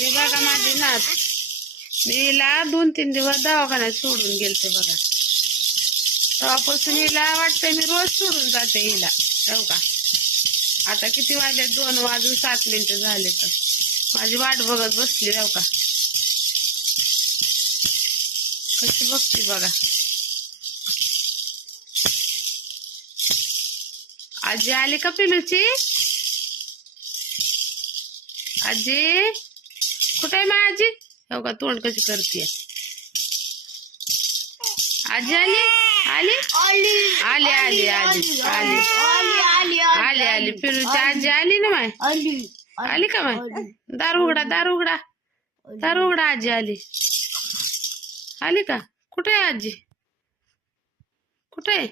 हे बघा माझी नात, मी हिला 2-3 दिवस दवाखान्यात सोडून गेलते बघा. तेव्हापासून हिला वाटतंय मी रोज सोडून जाते हिला. हो का, आता किती वाजले? 2:07 झाले. तर माझी वाट बघत बसली. हो का, कशी बघते बघा. आजी आली का पिलूची? आजी कुठे आहे माझी आजी? हो का, तोंड कशी करते. आजी आली आली आली आली आली आली आली आली पिलूची आजी आली ना माय. आली का माय? दार उघडा, दार उघडा, दार उघडा. आजी आली. आली का? कुठे आहे आजी? कुठे आहे?